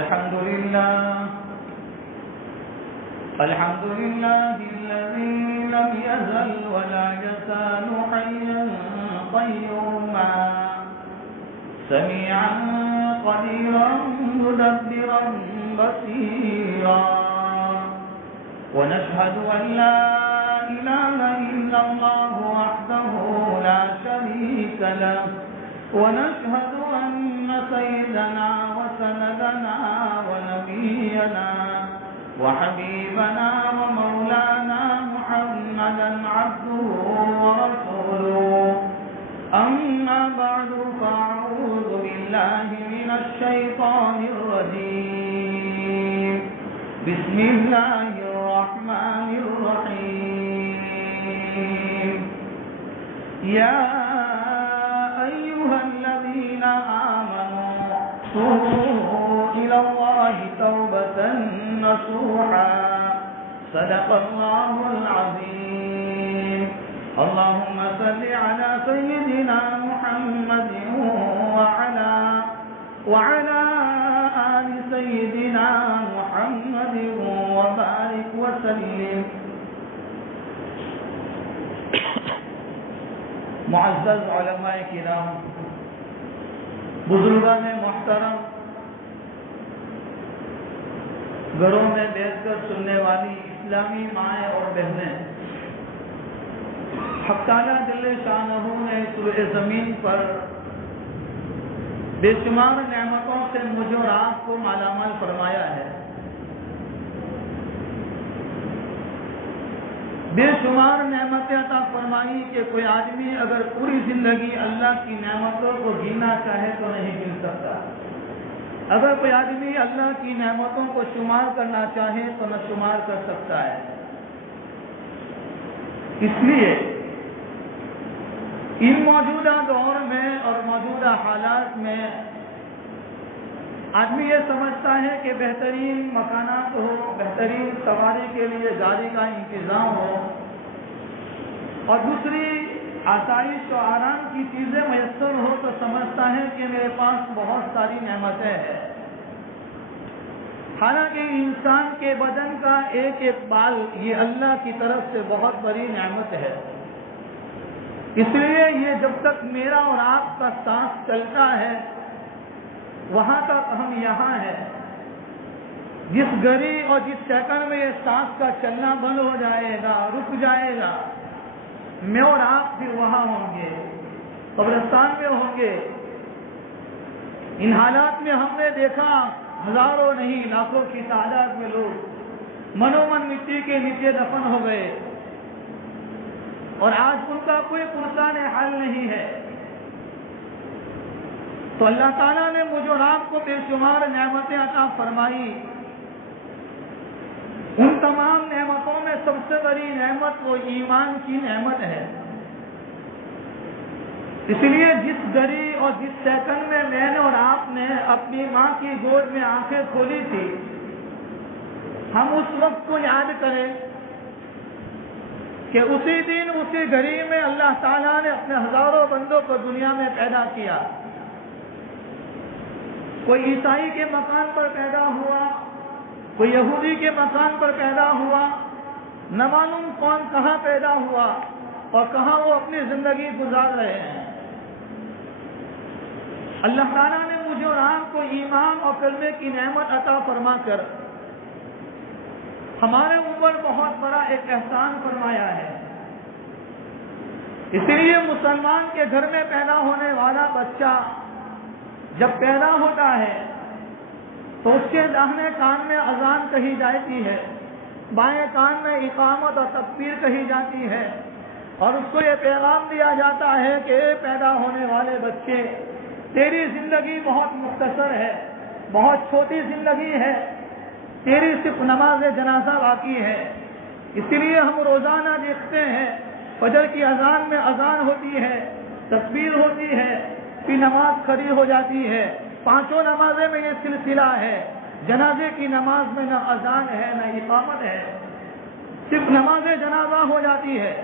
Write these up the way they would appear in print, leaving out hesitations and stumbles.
الحمد لله الذي لم يزل ولا يزال حيا قيوما سميعا قديرا مدبرا بصيرا ونشهد أن لا إله إلا الله وحده لا شريك له ونشهد أن سيدنا وسندنا ونبينا وحبيبنا ومولانا محمدا عبده ورسوله أما بعد فأعوذ بالله من الشيطان الرجيم بسم الله الرحمن الرحيم يا أيها الذين آمنوا توبوا إلى الله توبة نصوحا صدق الله العظيم اللهم صل على سيدنا محمد وعلى آل سيدنا محمد وبارك وسلم معزز علماء کرام، بزرگان محترم، گھروں میں بیٹھ کر سننے والی اسلامی مائیں اور بہنیں، حق تعالیٰ جل شانہ نے سورہ زمین پر بے شمار نعمتوں سے مجھ اور آپ کو مالا مال فرمایا ہے۔ بے شمار نعمتیں عطا فرمائی کہ کوئی آدمی اگر پوری زندگی اللہ کی نعمتوں کو گننا چاہے تو نہیں گن سکتا، اگر کوئی آدمی اللہ کی نعمتوں کو شمار کرنا چاہے تو نہ شمار کر سکتا ہے۔ اس لیے ان موجودہ دور میں اور موجودہ حالات میں آدمی یہ سمجھتا ہے کہ بہترین مکانات ہو، بہترین سواری کے لیے گاڑی کا انتظام ہو اور دوسری آسائش و آرام کی چیزیں میسر ہو تو سمجھتا ہے کہ میرے پاس بہت ساری نعمتیں ہیں۔ حالانکہ انسان کے بدن کا ایک ایک بال یہ اللہ کی طرف سے بہت بڑی نعمت ہے۔ اس لیے یہ جب تک میرا اور آپ کا سانس چلتا ہے وہاں تک ہم یہاں ہیں۔ جس گھڑی اور جس سیکنڈ میں یہ سانس کا چلنا بند ہو جائے گا، رک جائے گا، میں اور آپ بھی وہاں ہوں گے، قبرستان میں ہوں گے۔ ان حالات میں ہم نے دیکھا ہزاروں نہیں لاکھوں کی تعداد میں لوگ منومن مٹی کے نیچے دفن ہو گئے اور آج ان کا کوئی پرسان حال نہیں ہے۔ تو اللہ تعالیٰ نے مجھ اور آپ کو بے شمار نعمتیں عطا فرمائی۔ ان تمام نعمتوں میں سب سے بڑی نعمت وہ ایمان کی نعمت ہے۔ اس لیے جس گھڑی اور جس سیکنڈ میں میں نے اور آپ نے اپنی ماں کی گود میں آنکھیں کھولی تھی، ہم اس وقت کو یاد کریں کہ اسی دن اسی گھڑی میں اللہ تعالیٰ نے اپنے ہزاروں بندوں کو دنیا میں پیدا کیا۔ کوئی عیسائی کے مکان پر پیدا ہوا، کوئی یہودی کے مکان پر پیدا ہوا، نہ معلوم کون کہاں پیدا ہوا اور کہاں وہ اپنی زندگی گزار رہے ہیں۔ اللہ تعالیٰ نے مجھے اور آپ کو ایمان اور کلمے کی نعمت عطا فرما کر ہمارے اوپر بہت بڑا ایک احسان فرمایا ہے۔ اسی لیے مسلمان کے گھر میں پیدا ہونے والا بچہ جب پیدا ہوتا ہے تو اس کے داہنے کان میں اذان کہی جاتی ہے، بائیں کان میں اقامت اور تکبیر کہی جاتی ہے اور اس کو یہ پیغام دیا جاتا ہے کہ پیدا ہونے والے بچے تیری زندگی بہت مختصر ہے، بہت چھوٹی زندگی ہے، تیری صرف نماز جنازہ باقی ہے۔ اسی لیے ہم روزانہ دیکھتے ہیں فجر کی اذان میں اذان ہوتی ہے، تکبیر ہوتی ہے، پھر نماز کھڑی ہو جاتی ہے۔ پانچوں نمازیں میں یہ سلسلہ ہے۔ جنازے کی نماز میں نہ اذان ہے نہ اقامت ہے، صرف نماز جنازہ ہو جاتی ہے۔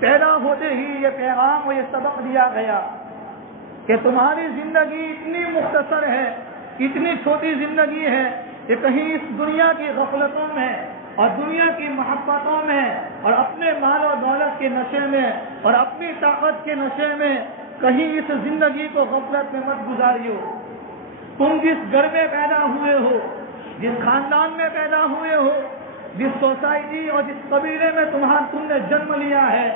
پیدا ہوتے ہی یہ پیغام و یہ سبق دیا گیا کہ تمہاری زندگی اتنی مختصر ہے اتنی چھوٹی زندگی ہے کہ کہیں اس دنیا کی غفلتوں میں اور دنیا کی محبتوں میں اور اپنے مال و دولت کے نشے میں اور اپنی طاقت کے نشے میں کہیں اس زندگی کو غفلت میں مت گزاریو۔ تم جس گھر میں پیدا ہوئے ہو، جس خاندان میں پیدا ہوئے ہو، جس سوسائٹی اور جس قبیلے میں تم نے جنم لیا ہے،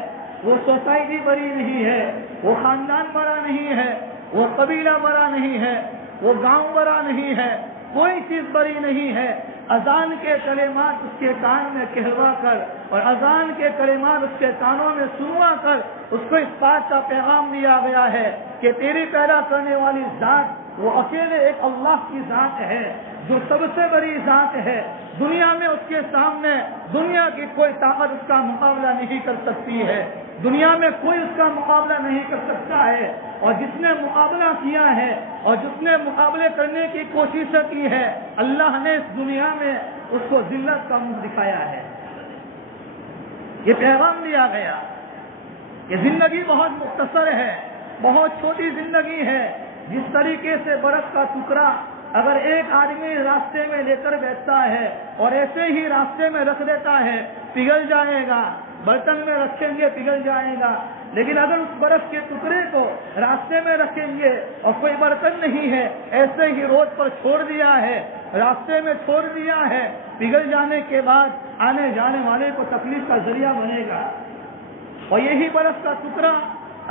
وہ سوسائٹی بڑی نہیں ہے، وہ خاندان بڑا نہیں ہے، وہ قبیلہ بڑا نہیں ہے، وہ گاؤں بڑا نہیں ہے، کوئی چیز بڑی نہیں ہے۔ اذان کے کلمات اس کے کان میں کہلوا کر اور اذان کے کلمات اس کے کانوں میں سنوا کر اس کو اس بات کا پیغام دیا گیا ہے کہ تیری پیدا کرنے والی ذات وہ اکیلے ایک اللہ کی ذات ہے جو سب سے بڑی ذات ہے۔ دنیا میں اس کے سامنے دنیا کی کوئی طاقت اس کا مقابلہ نہیں کر سکتی ہے، دنیا میں کوئی اس کا مقابلہ نہیں کر سکتا ہے، اور جس نے مقابلہ کیا ہے اور جس نے مقابلے کرنے کی کوشش کی ہے، اللہ نے اس دنیا میں اس کو ذلت کا منہ دکھایا ہے۔ یہ پیغام دیا گیا کہ زندگی بہت مختصر ہے، بہت چھوٹی زندگی ہے۔ جس طریقے سے برف کا ٹکڑا اگر ایک آدمی راستے میں لے کر بیٹھتا ہے اور ایسے ہی راستے میں رکھ دیتا ہے، پگھل جائے گا، برتن میں رکھیں گے پگھل جائے گا، لیکن اگر اس برف کے ٹکڑے کو راستے میں رکھیں گے اور کوئی برتن نہیں ہے، ایسے ہی روڈ پر چھوڑ دیا ہے، راستے میں چھوڑ دیا ہے، پگھل جانے کے بعد آنے جانے والے کو تکلیف کا ذریعہ بنے گا۔ اور یہی برف کا ٹکڑا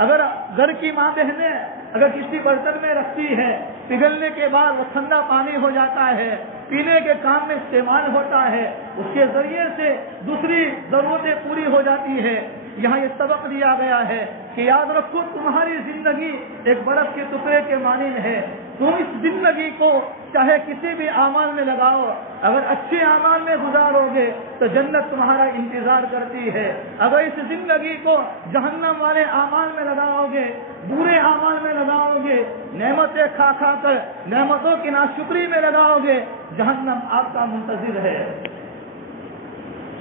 اگر گھر کی ماں بہنیں اگر کسی برتن میں رکھتی ہے، پگھلنے کے بعد وہ ٹھنڈا پانی ہو جاتا ہے، پینے کے کام میں استعمال ہوتا ہے، اس کے ذریعے سے دوسری ضرورتیں پوری ہو جاتی ہے۔ یہاں یہ سبق دیا گیا ہے کہ یاد رکھو تمہاری زندگی ایک برف کے ٹکڑے کے مانند ہے۔ تم اس زندگی کو چاہے کسی بھی اعمال میں لگاؤ، اگر اچھے اعمال میں گزارو گے تو جنت تمہارا انتظار کرتی ہے، اگر اس زندگی کو جہنم والے اعمال میں لگاؤ گے، برے اعمال میں لگاؤ گے، نعمتیں کھا کھا کر نعمتوں کی ناشکری میں لگاؤ گے، جہنم آپ کا منتظر ہے۔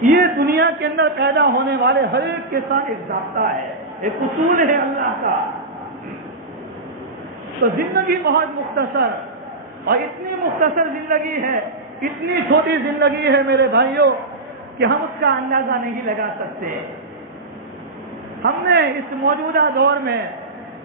یہ دنیا کے اندر پیدا ہونے والے ہر ایک کے ساتھ ایک ضابطہ ہے، ایک اصول ہے اللہ کا۔ تو زندگی بہت مختصر، اور اتنی مختصر زندگی ہے، اتنی چھوٹی زندگی ہے میرے بھائیوں کہ ہم اس کا اندازہ نہیں لگا سکتے۔ ہم نے اس موجودہ دور میں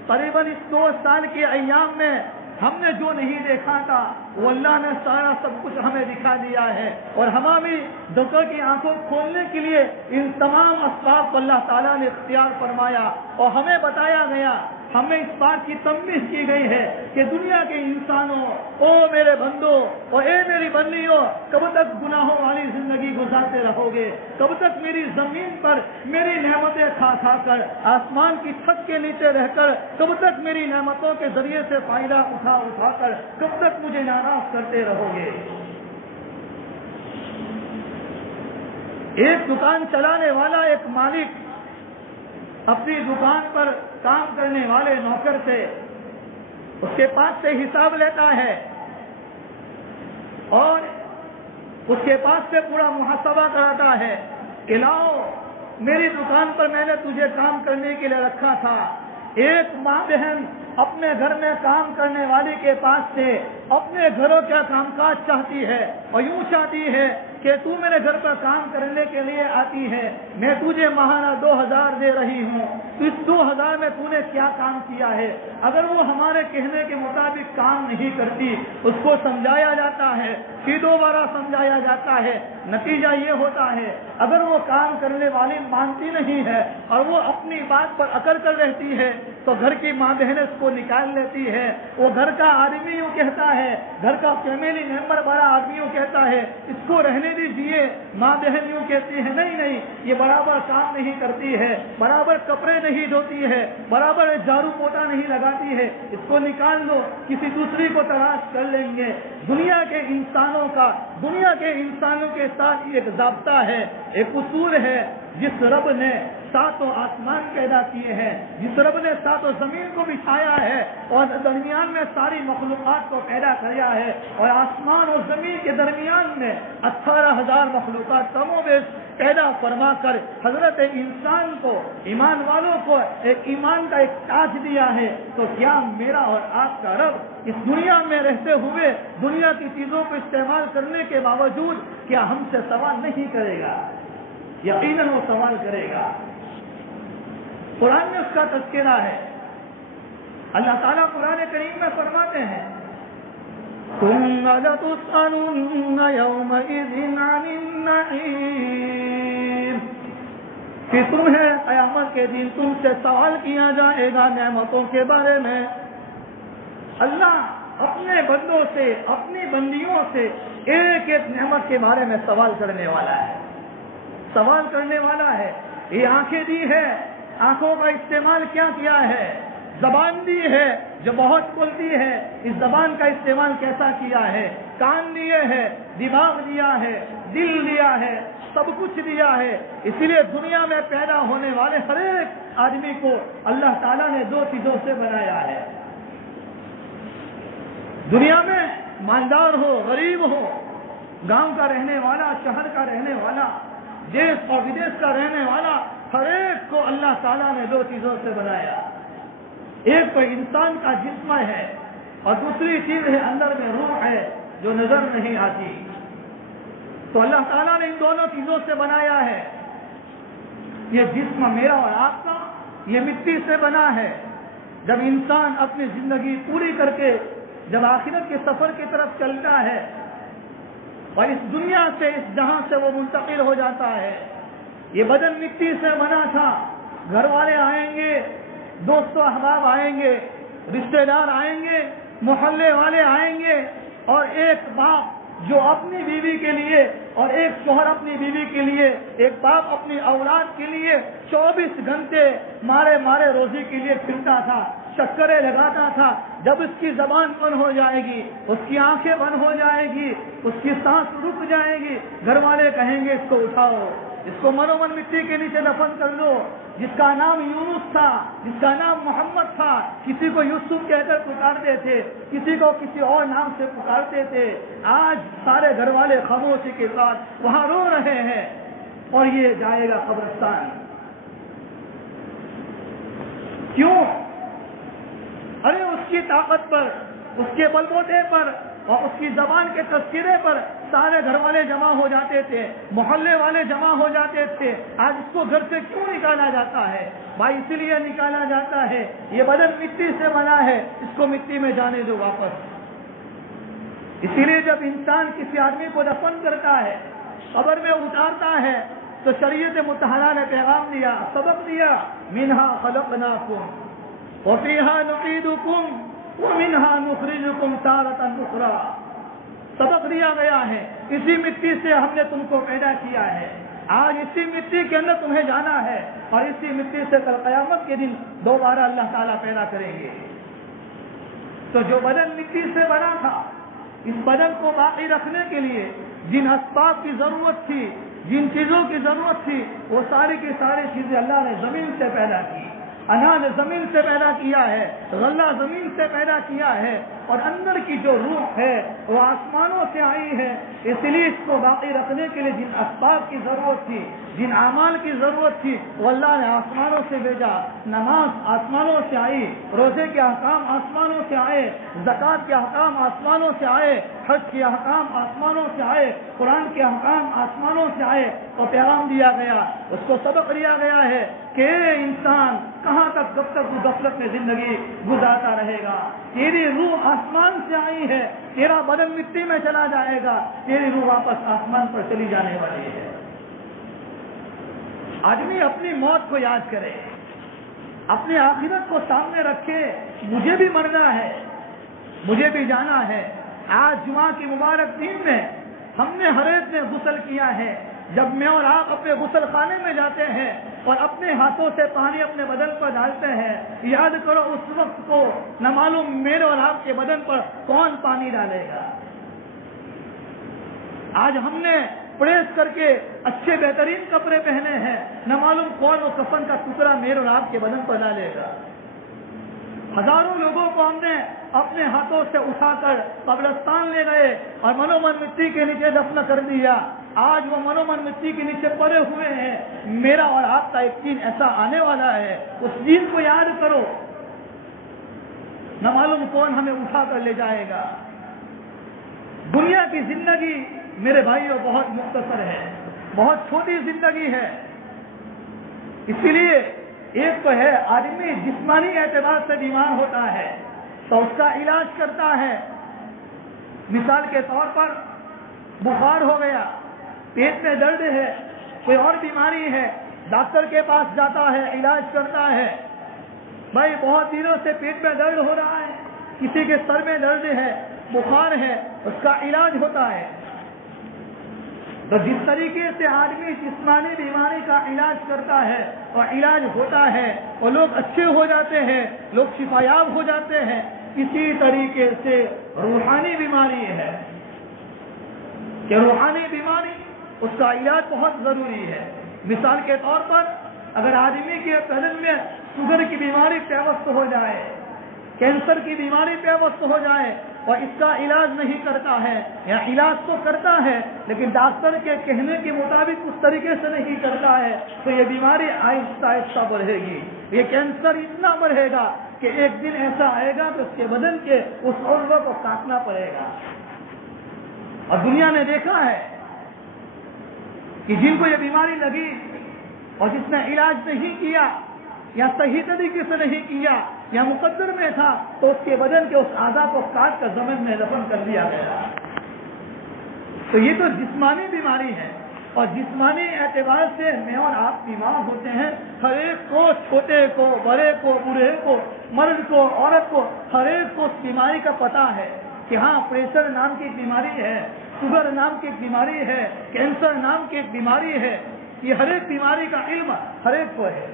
قریباً اس 2 سال کے ایام میں ہم نے جو نہیں دیکھا تھا وہ اللہ نے سارا سب کچھ ہمیں دکھا دیا ہے، اور ہماری دکھوں کی آنکھوں کھولنے کے لیے ان تمام اسباب کو اللہ تعالیٰ نے اختیار فرمایا، اور ہمیں بتایا گیا، ہمیں اس بات کی تنبیہ کی گئی ہے کہ دنیا کے انسانوں، او میرے بندو اور اے میری بندیوں، کب تک گناہوں والی زندگی گزارتے رہو گے؟ کب تک میری زمین پر میری نعمتیں کھا کھا کر، آسمان کی چھت کے نیچے رہ کر، کب تک میری نعمتوں کے ذریعے سے فائدہ اٹھا کر کب تک مجھے ناراض کرتے رہو گے؟ ایک دکان چلانے والا ایک مالک اپنی دکان پر کام کرنے والے نوکر سے اس کے پاس سے حساب لیتا ہے اور اس کے پاس سے پورا محاسبہ کراتا ہے کہ لاؤ میری دکان پر میں نے تجھے کام کرنے کے لیے رکھا تھا۔ ایک ماں بہن اپنے گھر میں کام کرنے والی کے پاس سے اپنے گھروں کا کام کاج چاہتی ہے اور یوں چاہتی ہے کہ تو میرے گھر پر کام کرنے کے لیے آتی ہے، میں تجھے ماہانہ 2000 دے رہی ہوں، تو اس 2000 میں تو نے کیا کام کیا ہے؟ اگر وہ ہمارے کہنے کے مطابق کام نہیں کرتی، اس کو سمجھایا جاتا ہے، پھر دوبارہ سمجھایا جاتا ہے، نتیجہ یہ ہوتا ہے اگر وہ کام کرنے والی مانتی نہیں ہے اور وہ اپنی بات پر اکڑ کر رہتی ہے تو گھر کی ماں بہن اس کو نکال لیتی ہے۔ وہ گھر کا آدمی یوں کہتا ہے، گھر کا فیملی ممبر بڑا آدمی یوں کہتا ہے اس کو رہنے دیجیے، ماں بہن یوں کہتی ہے نہیں نہیں یہ برابر کام نہیں کرتی ہے، برابر کپڑے نہیں دھوتی ہے، برابر جھاڑو پوچھا نہیں لگاتی ہے، اس کو نکال دو، کسی دوسری کو تلاش کر لیں گے۔ دنیا کے انسانوں کے ساتھ ایک ضابطہ ہے، ایک اصول ہے، جس رب نے ساتوں آسمان پیدا کیے ہیں، جس رب نے ساتوں زمین کو بچھایا ہے اور درمیان میں ساری مخلوقات کو پیدا کیا ہے، اور آسمان اور زمین کے درمیان میں 18,000 مخلوقات کم و بیش پیدا فرما کر حضرت انسان کو، ایمان والوں کو ایک ایمان کا ایک تاج دیا ہے، تو کیا میرا اور آپ کا رب اس دنیا میں رہتے ہوئے دنیا کی چیزوں کو استعمال کرنے کے باوجود کیا ہم سے سوال نہیں کرے گا؟ یقیناً وہ سوال کرے گا۔ قرآن میں اس کا تذکرہ ہے۔ اللہ تعالیٰ قرآن کریم میں فرماتے ہیں ثم لتسألن يومئذ عن النعيم، کہ تمہیں قیامت کے دن تم سے سوال کیا جائے گا نعمتوں کے بارے میں۔ اللہ اپنے بندوں سے، اپنی بندیوں سے ایک ایک نعمت کے بارے میں سوال کرنے والا ہے، سوال کرنے والا ہے۔ یہ آنکھیں دی ہے، آنکھوں کا استعمال کیا کیا ہے؟ زبان دی ہے جو بہت بولتی ہے، اس زبان کا استعمال کیسا کیا ہے؟ کان دیے ہیں، دماغ دیا ہے، دل دیا ہے، سب کچھ دیا ہے۔ اسی لیے دنیا میں پیدا ہونے والے ہر ایک آدمی کو اللہ تعالیٰ نے دو چیزوں سے بنایا ہے۔ دنیا میں مالدار ہو، غریب ہو، گاؤں کا رہنے والا، شہر کا رہنے والا، دیش اور ودیش کا رہنے والا، ہر ایک کو اللہ تعالیٰ نے دو چیزوں سے بنایا۔ ایک تو انسان کا جسم ہے اور دوسری چیز ہے اندر میں روح ہے جو نظر نہیں آتی۔ تو اللہ تعالیٰ نے ان دونوں چیزوں سے بنایا ہے۔ یہ جسم میرا اور آپ کا یہ مٹی سے بنا ہے۔ جب انسان اپنی زندگی پوری کر کے جب آخرت کے سفر کی طرف چلتا ہے اور اس دنیا سے، اس جہاں سے وہ منتقل ہو جاتا ہے، یہ بدن مٹی سے بنا تھا۔ گھر والے آئیں گے، دوست و احباب آئیں گے، رشتہ دار آئیں گے، محلے والے آئیں گے، اور ایک باپ جو اپنی بیوی کے لیے اور ایک شوہر اپنی بیوی کے لیے، ایک باپ اپنی اولاد کے لیے 24 گھنٹے مارے مارے روزی کے لیے پھرتا تھا، چکریں لگاتا تھا۔ جب اس کی زبان بند ہو جائے گی، اس کی آنکھیں بند ہو جائے گی، اس کی سانس رک جائے گی، گھر والے کہیں گے اس کو اٹھاؤ، اس کو منومن مٹی کے نیچے دفن کر دو۔ جس کا نام یونس تھا، جس کا نام محمد تھا، کسی کو یوسف کہہ کر پکارتے تھے، کسی کو کسی اور نام سے پکارتے تھے۔ آج سارے گھر والے خاموشی کے ساتھ وہاں رو رہے ہیں اور یہ جائے گا قبرستان۔ کیوں؟ ارے اس کی طاقت پر، اس کے بلبوتے پر اور اس کی زبان کے تذکرے پر سارے گھر والے جمع ہو جاتے تھے، محلے والے جمع ہو جاتے تھے۔ آج اس کو گھر سے کیوں نکالا جاتا ہے؟ بھائی اسی لیے نکالا جاتا ہے، یہ بدن مٹی سے بنا ہے، اس کو مٹی میں جانے دو واپس۔ اسی لیے جب انسان کسی آدمی کو دفن کرتا ہے، قبر میں اتارتا ہے، تو شریعت مطہرہ نے پیغام دیا، سبق دیا، منہا خلقناکم وفیہا نعیدکم ومنہا نخرجکم تارۃ اخری۔ سبق دیا گیا ہے، اسی مٹی سے ہم نے تم کو پیدا کیا ہے، آج اسی مٹی کے اندر تمہیں جانا ہے، اور اسی مٹی سے کل قیامت کے دن دوبارہ اللہ تعالیٰ پیدا کریں گے۔ تو جو بدن مٹی سے بنا تھا، اس بدن کو باقی رکھنے کے لیے جن اسباب کی ضرورت تھی، جن چیزوں کی ضرورت تھی، وہ ساری کی ساری چیزیں اللہ نے زمین سے پیدا کی۔ اناج زمین سے پیدا کیا ہے، غلہ زمین سے پیدا کیا ہے، اور اندر کی جو روح ہے وہ آسمانوں سے آئی ہے۔ اس لیے اس کو باقی رکھنے کے لیے جن اسباب کی ضرورت تھی، جن اعمال کی ضرورت تھی، وہ اللہ نے آسمانوں سے بھیجا۔ نماز آسمانوں سے آئی، روزے کے احکام آسمانوں سے آئے، زکوٰۃ کے احکام آسمانوں سے آئے، حج کے احکام آسمانوں سے آئے، قرآن کے احکام آسمانوں سے آئے، اور پیغام دیا گیا، اس کو سبق دیا گیا ہے کہ انسان کہاں تک جب تک تو غفلت میں زندگی گزارتا رہے گا، تیری روح آسمان سے آئی ہے، تیرا بدن مٹی میں چلا جائے گا، تیری روح واپس آسمان پر چلی جانے والی ہے۔ آدمی اپنی موت کو یاد کرے، اپنی آخرت کو سامنے رکھے، مجھے بھی مرنا ہے، مجھے بھی جانا ہے۔ آج جمعہ کی مبارک دن میں ہم نے ہر ایک نے غسل کیا ہے۔ جب میں اور آپ اپنے غسل خانے میں جاتے ہیں اور اپنے ہاتھوں سے پانی اپنے بدن پر ڈالتے ہیں، یاد کرو اس وقت کو نہ معلوم میرے اور آپ کے بدن پر کون پانی ڈالے گا۔ آج ہم نے پریس کر کے اچھے بہترین کپڑے پہنے ہیں، نہ معلوم کون وہ کفن کا ٹکڑا میرے اور آپ کے بدن پر ڈالے گا۔ ہزاروں لوگوں کو ہم نے اپنے ہاتھوں سے اٹھا کر قبرستان لے گئے اور منومن مٹی کے نیچے دفن کر دیا۔ آج وہ منومن مٹی کے نیچے پڑے ہوئے ہیں۔ میرا اور آپ کا ایک دن ایسا آنے والا ہے، اس دن کو یاد کرو، نہ معلوم کون ہمیں اٹھا کر لے جائے گا۔ دنیا کی زندگی میرے بھائیوں بہت مختصر ہے، بہت چھوٹی زندگی ہے۔ اسی لیے ایک تو ہے آدمی جسمانی اعتبار سے بیمار ہوتا ہے تو اس کا علاج کرتا ہے۔ مثال کے طور پر بخار ہو گیا، پیٹ میں درد ہے، کوئی اور بیماری ہے، ڈاکٹر کے پاس جاتا ہے، علاج کرتا ہے۔ بھائی بہت دنوں سے پیٹ میں درد ہو رہا ہے، کسی کے سر میں درد ہے، بخار ہے، اس کا علاج ہوتا ہے۔ تو جس طریقے سے آدمی جسمانی بیماری کا علاج کرتا ہے اور علاج ہوتا ہے اور لوگ اچھے ہو جاتے ہیں، لوگ شفایاب ہو جاتے ہیں، اسی طریقے سے روحانی بیماری ہے کہ روحانی بیماری اس کا علاج بہت ضروری ہے۔ مثال کے طور پر اگر آدمی کے بدن میں شوگر کی بیماری پیوست ہو جائے، کینسر کی بیماری پیوست ہو جائے اور اس کا علاج نہیں کرتا ہے یا علاج تو کرتا ہے لیکن ڈاکٹر کے کہنے کے مطابق اس طریقے سے نہیں کرتا ہے تو یہ بیماری آہستہ آہستہ بڑھے گی، یہ کینسر اتنا بڑھے گا کہ ایک دن ایسا آئے گا کہ اس کے بدن کے اس عضو کو کاٹنا پڑے گا۔ اور دنیا نے دیکھا ہے کہ جن کو یہ بیماری لگی اور جس نے علاج نہیں کیا یا صحیح طریقے سے نہیں کیا یا مقدر میں تھا تو اس کے بدن کے اس اعضاء کو کاٹ کر زمین میں دفن کر دیا گیا۔ تو یہ تو جسمانی بیماری ہے اور جسمانی اعتبار سے میں اور آپ بیمار ہوتے ہیں۔ ہر ایک کو، چھوٹے کو، بڑے کو، بوڑھے کو، مرد کو، عورت کو، ہر ایک کو اس بیماری کا پتہ ہے کہ ہاں پریشر نام کی ایک بیماری ہے، شوگر نام کی ایک بیماری ہے، کینسر نام کی ایک بیماری ہے۔ یہ ہر ایک بیماری کا علم ہر ایک کو ہے،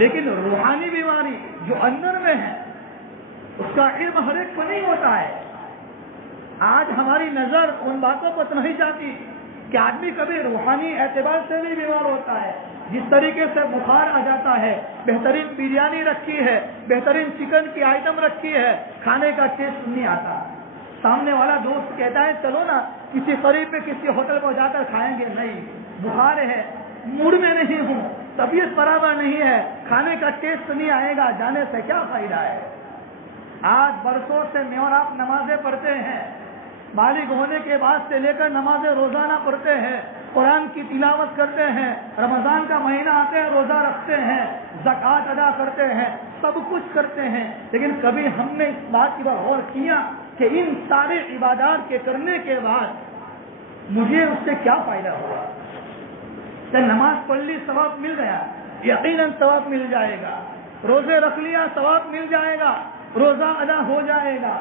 لیکن روحانی بیماری جو اندر میں ہے اس کا علم ہر ایک کو نہیں ہوتا ہے۔ آج ہماری نظر ان باتوں پر نہیں جاتی کہ آدمی کبھی روحانی اعتبار سے بھی بیمار ہوتا ہے۔ جس طریقے سے بخار آ جاتا ہے، بہترین بریانی رکھی ہے، بہترین چکن کی آئٹم رکھی ہے، کھانے کا ٹیسٹ نہیں آتا۔ سامنے والا دوست کہتا ہے چلو نا کسی قریب میں کسی ہوٹل کو جا کر کھائیں گے، نہیں، بخار ہے، موڈ میں نہیں ہوں، طبیعت برابر نہیں ہے، کھانے کا ٹیسٹ نہیں آئے گا، جانے سے کیا فائدہ ہے۔ آج برسوں سے میں اور آپ نمازیں پڑھتے ہیں، بالغ ہونے کے بعد سے لے کر نمازیں روزانہ پڑھتے ہیں، قرآن کی تلاوت کرتے ہیں، رمضان کا مہینہ آتے ہیں روزہ رکھتے ہیں، زکوٰۃ ادا کرتے ہیں، سب کچھ کرتے ہیں، لیکن کبھی ہم نے اس بات کی غور کیا کہ ان سارے عبادات کے کرنے کے بعد مجھے اس سے کیا فائدہ ہوا؟ کہ نماز پڑھ لی ثواب مل گیا، یقیناً ثواب مل جائے گا، روزے رکھ لیا ثواب مل جائے گا، روزہ ادا ہو جائے گا،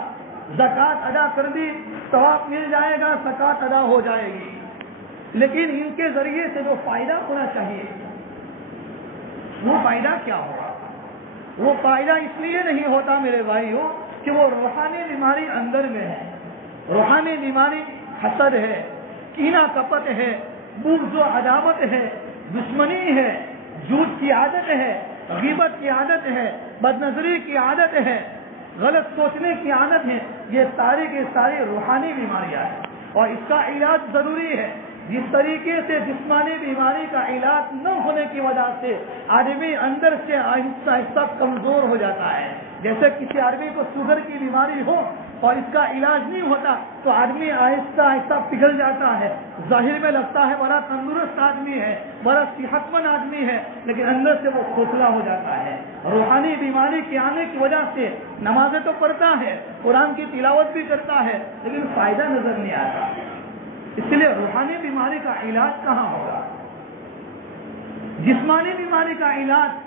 زکوٰۃ ادا کر دی ثواب مل جائے گا، زکوٰۃ ادا ہو جائے گی، لیکن ان کے ذریعے سے جو فائدہ ہونا چاہیے وہ فائدہ کیا ہوگا؟ وہ فائدہ اس لیے نہیں ہوتا میرے بھائیوں کہ وہ روحانی بیماری اندر میں ہے۔ روحانی بیماری حسد ہے، کینہ کپٹ ہے، بغض و عداوت ہے، دشمنی ہے، جھوٹ کی عادت ہے، غیبت کی عادت ہے، بد نظری کی عادت ہے، غلط سوچنے کی عادت ہے، یہ ساری کی ساری روحانی بیماریاں ہیں اور اس کا علاج ضروری ہے۔ جس طریقے سے جسمانی بیماری کا علاج نہ ہونے کی وجہ سے آدمی اندر سے آہستہ آہستہ کمزور ہو جاتا ہے، جیسے کسی آدمی کو شوگر کی بیماری ہو اور اس کا علاج نہیں ہوتا تو آدمی آہستہ آہستہ پگھل جاتا ہے، ظاہر میں لگتا ہے بڑا تندرست آدمی ہے، بڑا صحت مند آدمی ہے، لیکن اندر سے وہ کھوکھلا ہو جاتا ہے۔ روحانی بیماری کے آنے کی وجہ سے نمازیں تو پڑھتا ہے، قرآن کی تلاوت بھی کرتا ہے، لیکن فائدہ نظر نہیں آتا۔ اس لیے روحانی بیماری کا علاج کہاں ہوگا؟ جسمانی بیماری کا علاج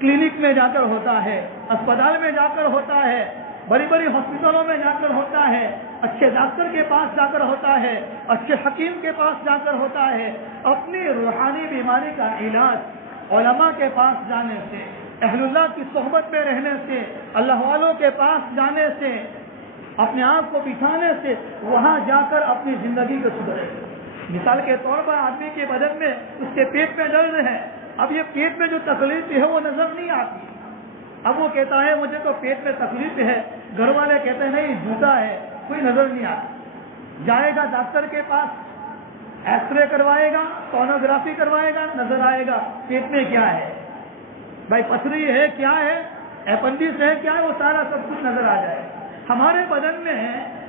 کلینک میں جا کر ہوتا ہے، اسپتال میں جا کر ہوتا ہے، بڑی بڑی ہاسپٹلوں میں جا کر ہوتا ہے، اچھے ڈاکٹر کے پاس جا کر ہوتا ہے، اچھے حکیم کے پاس جا کر ہوتا ہے۔ اپنی روحانی بیماری کا علاج علماء کے پاس جانے سے، اہل اللہ کی صحبت میں رہنے سے، اللہ والوں کے پاس جانے سے، اپنے آپ کو بٹھانے سے، وہاں جا کر اپنی زندگی کو سدھرے۔ مثال کے طور پر آدمی کے بدن میں اس کے پیٹ میں درد ہے، اب یہ پیٹ میں جو تکلیف ہے وہ نظر نہیں آتی، اب وہ کہتا ہے مجھے تو پیٹ میں تکلیف ہے، گھر والے کہتے ہیں نہیں جھوٹا ہے، کوئی نظر نہیں آتی، جائے گا ڈاکٹر کے پاس، ایکس رے کروائے گا، سونوگرافی کروائے گا، نظر آئے گا پیٹ میں کیا ہے، بھائی پتھری ہے کیا ہے، اپنڈکس ہے کیا ہے، وہ سارا سب کچھ نظر آ جائے گا۔ ہمارے بدن میں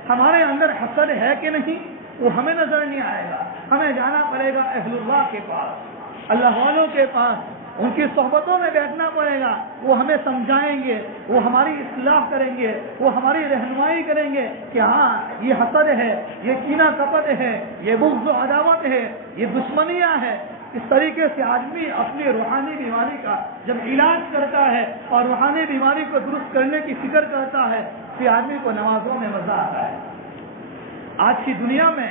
ہمارے اندر حسد ہے کہ نہیں وہ ہمیں نظر نہیں آئے گا، ہمیں جانا پڑے گا اہل اللہ کے پاس، اللہ والوں کے پاس، ان کی صحبتوں میں بیٹھنا پڑے گا، وہ ہمیں سمجھائیں گے، وہ ہماری اصلاح کریں گے، وہ ہماری رہنمائی کریں گے کہ ہاں یہ حسد ہے، یہ کینہ کپٹ ہے، یہ بغض و عداوت ہے، یہ دشمنیاں ہے۔ اس طریقے سے آدمی اپنی روحانی بیماری کا جب علاج کرتا ہے اور روحانی بیماری کو درست کرنے کی فکر کرتا ہے پھر آدمی کو نمازوں میں مزہ آتا ہے۔ آج کی دنیا میں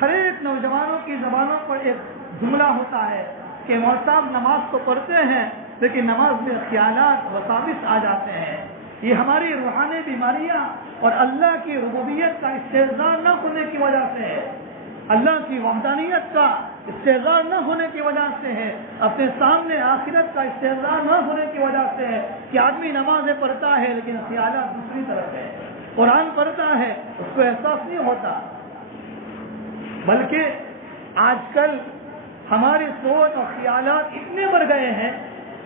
ہر ایک نوجوانوں کی زبانوں پر ایک جملہ ہوتا ہے کہ مولوی صاحب نماز تو پڑھتے ہیں لیکن نماز میں خیالات وساوس آ جاتے ہیں۔ یہ ہماری روحانی بیماریاں اور اللہ کی ربوبیت کا استحضار نہ ہونے کی وجہ سے ہے، اللہ کی وحدانیت کا استحضار نہ ہونے کی وجہ سے ہے، اپنے سامنے آخرت کا استحضار نہ ہونے کی وجہ سے ہے کہ آدمی نمازیں پڑھتا ہے لیکن خیالات دوسری طرف ہے، قرآن پڑھتا ہے اس کو احساس نہیں ہوتا۔ بلکہ آج کل ہماری سوچ اور خیالات اتنے بڑھ گئے ہیں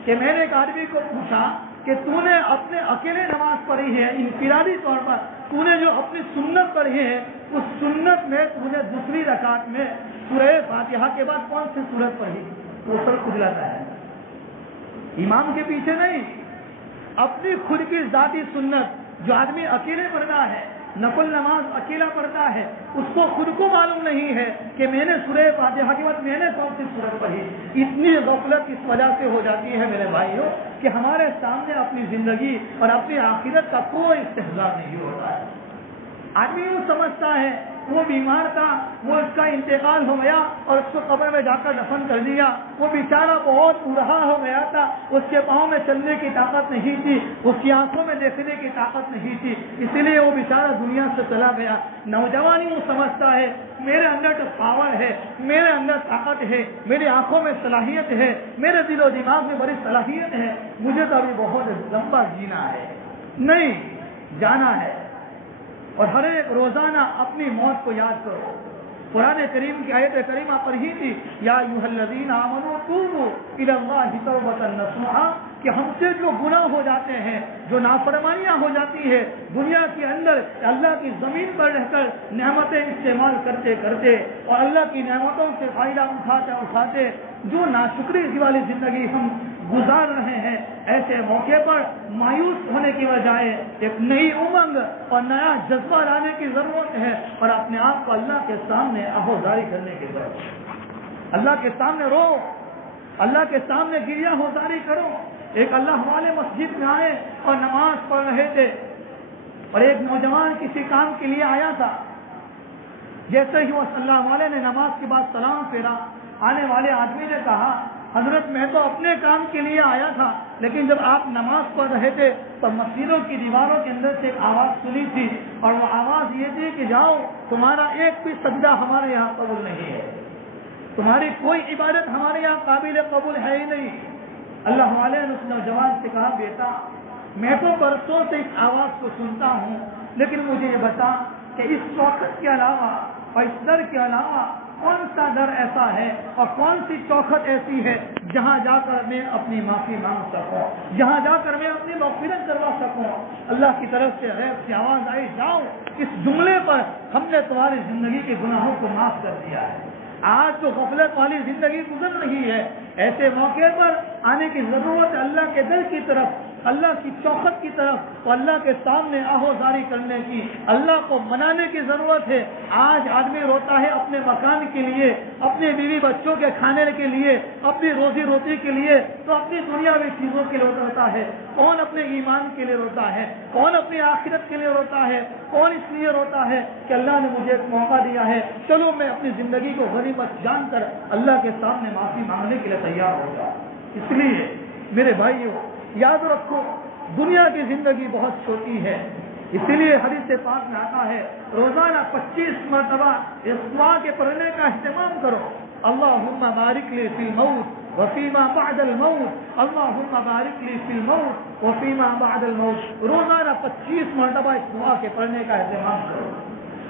کہ میں نے ایک آدمی کو پوچھا کہ تو نے اپنے اکیلے نماز پڑھی ہے انفرادی طور پر، تو نے جو اپنی سنت پڑھی ہے اس سنت میں تو نے دوسری رکعت میں سورہ فاتحہ کے بعد کون سی سورت پڑھی؟ وہ سر کھجلاتا ہے، امام کے پیچھے نہیں، اپنی خود کی ذاتی سنت جو آدمی اکیلے پڑھتا ہے، نفل نماز اکیلا پڑھتا ہے، اس کو خود کو معلوم نہیں ہے کہ میں نے سورہ فاتحہ کے بعد میں نے کون سی سورت پڑھی۔ اتنی غفلت اس وجہ سے ہو جاتی ہے میرے بھائیوں کہ ہمارے سامنے اپنی زندگی اور اپنی آخرت کا کوئی استحضار نہیں ہوتا ہے۔ آدمی یوں سمجھتا ہے وہ بیمار تھا، وہ اس کا انتقال ہو گیا اور اس کو قبر میں جا کر دفن کر دیا، وہ بیچارہ بہت برہا ہو گیا تھا، اس کے پاؤں میں چلنے کی طاقت نہیں تھی، اس کی آنکھوں میں دیکھنے کی طاقت نہیں تھی، اسی لیے وہ بیچارہ دنیا سے چلا گیا۔ نوجوان یوں سمجھتا ہے میرے اندر تو پاور ہے، میرے اندر طاقت ہے، میری آنکھوں میں صلاحیت ہے، میرے دل و دماغ میں بڑی صلاحیت ہے، مجھے تو ابھی بہت لمبا جینا ہے۔ نہیں، جانا ہے، اور ہر ایک روزانہ اپنی موت کو یاد کرو۔ قرآن کریم کی آیت کریمہ پڑھی تھی یا ایھا الذین آمنوا توبوا الی اللہ توبۃ نصوحا، کہ ہم سے جو گناہ ہو جاتے ہیں، جو نافرمانیاں ہو جاتی ہے دنیا کے اندر، اللہ کی زمین پر رہ کر نعمتیں استعمال کرتے کرتے اور اللہ کی نعمتوں سے فائدہ اٹھاتے جو ناشکری والی زندگی ہم گزار رہے ہیں، ایسے موقع پر مایوس ہونے کی بجائے ایک نئی امنگ اور نیا جذبہ لانے کی ضرورت ہے اور اپنے آپ کو اللہ کے سامنے آہوزاری کرنے کی ضرورت ہے۔ اللہ کے سامنے رو، اللہ کے سامنے گریہ ہوزاری کرو۔ ایک اللہ والے مسجد میں آئے اور نماز پڑھ رہے تھے اور ایک نوجوان کسی کام کے لیے آیا تھا، جیسے ہی وہ صلی اللہ علیہ نے نماز کے بعد سلام پھیرا، آنے والے آدمی نے کہا حضرت میں تو اپنے کام کے لیے آیا تھا لیکن جب آپ نماز پڑھ رہے تھے تو مسجدوں کی دیواروں کے اندر سے ایک آواز سنی تھی اور وہ آواز یہ تھی کہ جاؤ تمہارا ایک بھی سجدہ ہمارے یہاں قبول نہیں ہے، تمہاری کوئی عبادت ہمارے یہاں قابل قبول ہے ہی نہیں۔ اللہ والے نے اس نوجوان سے کہا بیٹا میں تو برسوں سے اس آواز کو سنتا ہوں لیکن مجھے یہ بتا کہ اس چوکھٹ کے علاوہ اور اس ڈر کے علاوہ کون سا ڈر ایسا ہے اور کون سی چوکھٹ ایسی ہے جہاں جا کر میں اپنی معافی مانگ سکوں، جہاں جا کر میں اپنی مغفرت کروا سکوں۔ اللہ کی طرف سے غیب کی آواز آئی جاؤ اس جملے پر ہم نے تمہاری زندگی کے گناہوں کو معاف کر دیا ہے۔ آج تو غفلت والی زندگی گزر رہی ہے، ایسے موقع پر آنے کی ضرورت ہے اللہ کے دل کی طرف، اللہ کی چوکھٹ کی طرف اور اللہ کے سامنے آہوزاری کرنے کی، اللہ کو منانے کی ضرورت ہے۔ آج آدمی روتا ہے اپنے مکان کے لیے، اپنے بیوی بچوں کے کھانے کے لیے، اپنی روزی روٹی کے لیے، تو اپنی دنیاوی چیزوں کے لیے روتا ہے۔ کون اپنے ایمان کے لیے روتا ہے، کون اپنی آخرت کے لیے روتا ہے، کون اس لیے روتا ہے کہ اللہ نے مجھے ایک موقع دیا ہے، چلو میں اپنی زندگی کو غنیمت جان کر اللہ کے سامنے معافی مانگنے کے لیے تیار ہو جاؤ۔ اس لیے میرے بھائیوں یاد رکھو دنیا کی زندگی بہت چھوٹی ہے، اسی لیے حدیث پاک میں آتا ہے روزانہ 25 مرتبہ اس دعا کے پڑھنے کا اہتمام کرو. اللہم بارک لی فی الموت وفیما بعد الموت، اللہم بارک لی فی الموت وفیما بعد الموت. روزانہ 25 مرتبہ اس دعا کے پڑھنے کا اہتمام کرو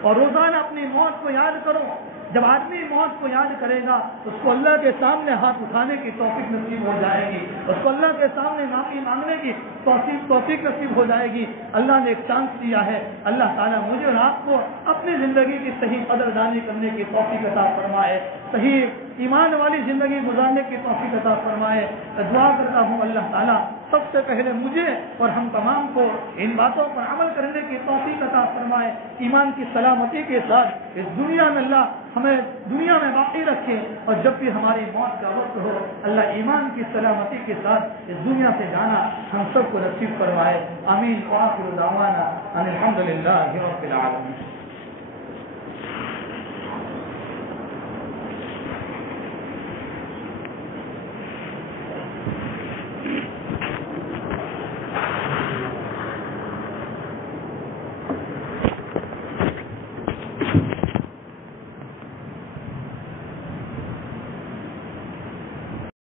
اور روزانہ اپنی موت کو یاد کرو. جب آدمی موت کو یاد کرے گا اس کو اللہ کے سامنے ہاتھ اٹھانے کی توفیق نصیب ہو جائے گی، اس کو اللہ کے سامنے معافی مانگنے کی توفیق نصیب ہو جائے گی. اللہ نے ایک چانس دیا ہے، اللہ تعالیٰ مجھے اور آپ کو اپنی زندگی کی صحیح قدردانی کرنے کی توفیق عطا فرمائے، صحیح ایمان والی زندگی گزارنے کی توفیق عطا فرمائے. دعا کرتا ہوں اللہ تعالیٰ سب سے پہلے مجھے اور ہم تمام کو ان باتوں پر عمل کرنے کی توفیق عطا فرمائے. ایمان کی سلامتی کے ساتھ اس دنیا میں اللہ ہمیں دنیا میں باقی رکھے، اور جب بھی ہماری موت کا وقت ہو اللہ ایمان کی سلامتی کے ساتھ اس دنیا سے جانا ہم سب کو نصیب فرمائے. آمین. وآخر دعوانا ان الحمد للہ رب العالمین.